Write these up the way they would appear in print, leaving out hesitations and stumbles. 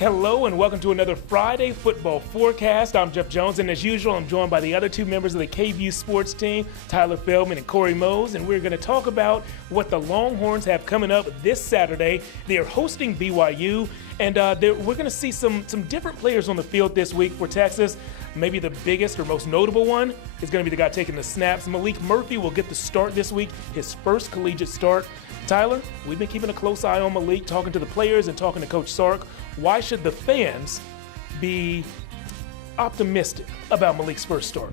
Hello and welcome to another Friday football forecast. I'm Jeff Jones, and as usual, I'm joined by the other two members of the KVUE Sports team, Tyler Feldman and Cory Mose, and we're going to talk about what the Longhorns have coming up this Saturday. They are hosting BYU, and we're going to see some different players on the field this week for Texas. Maybe the biggest or most notable one is going to be the guy taking the snaps. Malik Murphy will get the start this week, his first collegiate start. Tyler, we've been keeping a close eye on Malik, talking to the players and talking to Coach Sark. Why should the fans be optimistic about Malik's first start?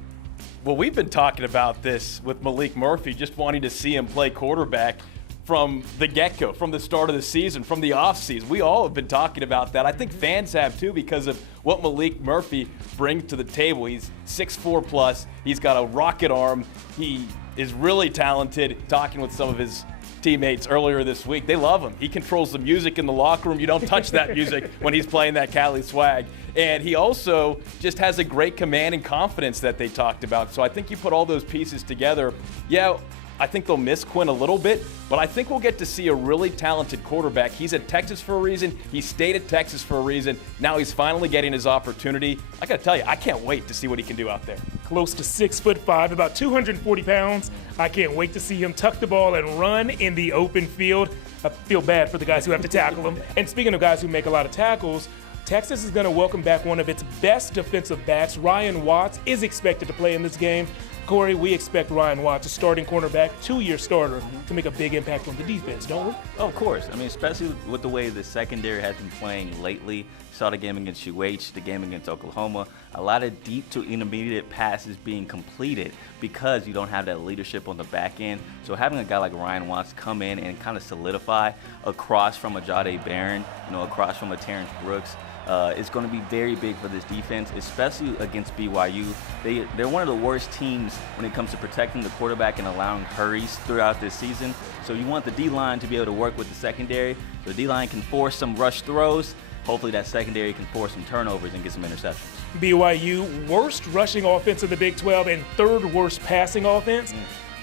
Well, we've been talking about this with Malik Murphy, just wanting to see him play quarterback from the get-go, from the start of the season, from the offseason. We all have been talking about that. I think fans have too, because of what Malik Murphy brings to the table. He's 6'4 plus. He's got a rocket arm. He is really talented. Talking with some of his teammates earlier this week, they love him. He controls the music in the locker room. You don't touch that music when he's playing that Cali swag. And he also just has a great command and confidence that they talked about. So I think you put all those pieces together. Yeah, I think they'll miss Quinn a little bit, but I think we'll get to see a really talented quarterback. He's at Texas for a reason. He stayed at Texas for a reason. Now he's finally getting his opportunity. I got to tell you, I can't wait to see what he can do out there. Close to 6'5", about 240 pounds. I can't wait to see him tuck the ball and run in the open field. I feel bad for the guys who have to tackle him. And speaking of guys who make a lot of tackles, Texas is going to welcome back one of its best defensive backs. Ryan Watts is expected to play in this game. Cory, we expect Ryan Watts, a starting cornerback, two-year starter, to make a big impact on the defense, don't we? Oh, of course. I mean, especially with the way the secondary has been playing lately. Saw the game against UH, the game against Oklahoma. A lot of deep to intermediate passes being completed because you don't have that leadership on the back end. So having a guy like Ryan Watts come in and kind of solidify across from a Jahdae Barron, across from a Terrence Brooks, it's going to be very big for this defense, especially against BYU. They're one of the worst teams when it comes to protecting the quarterback and allowing hurries throughout this season. So you want the D-line to be able to work with the secondary. So the D-line can force some rush throws. Hopefully that secondary can force some turnovers and get some interceptions. BYU, worst rushing offense in the Big 12 and third worst passing offense.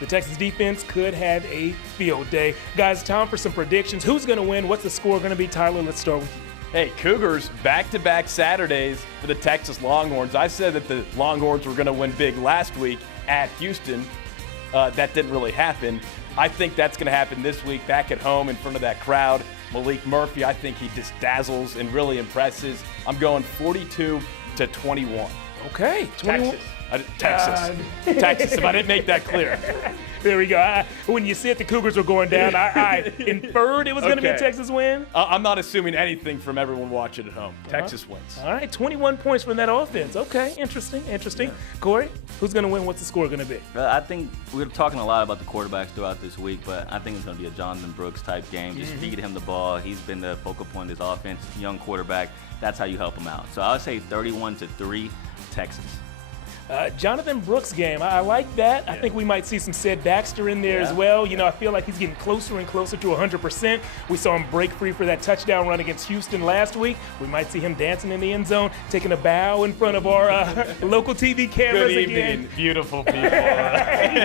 The Texas defense could have a field day. Guys, time for some predictions. Who's going to win? What's the score going to be? Tyler, let's start with you. Hey, Cougars, back-to-back Saturdays for the Texas Longhorns. I said that the Longhorns were going to win big last week at Houston. That didn't really happen. I think that's going to happen this week back at home in front of that crowd. Malik Murphy, I think he just dazzles and really impresses. I'm going 42-21. Okay. Texas, if I didn't make that clear. There we go. When you said the Cougars were going down, I inferred it was going to be a Texas win. I'm not assuming anything from everyone watching at home. Texas wins. All right, 21 points from that offense. Okay, interesting. Yeah. Cory, who's going to win? What's the score going to be? I think we're talking a lot about the quarterbacks throughout this week, but I think it's going to be a Jonathan Brooks type game. Just feed him the ball. He's been the focal point of this offense. Young quarterback. That's how you help him out. So I would say 31-3, Texas. Jonathan Brooks game. I like that. I think we might see some Sid Baxter in there as well. I feel like he's getting closer and closer to 100%. We saw him break free for that touchdown run against Houston last week. We might see him dancing in the end zone, taking a bow in front of our local TV cameras Good evening, again. Beautiful people. That's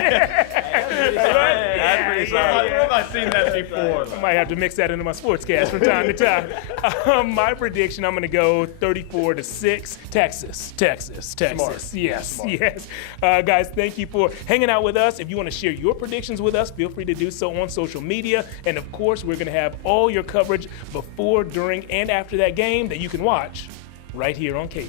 pretty solid. Where have I seen that before? I might have to mix that into my sportscast from time to time. My prediction, I'm going to go 34-6. Texas. Smart. Yes. Guys, thank you for hanging out with us. If you want to share your predictions with us, feel free to do so on social media. And of course, we're going to have all your coverage before, during, and after that game that you can watch right here on KVUE.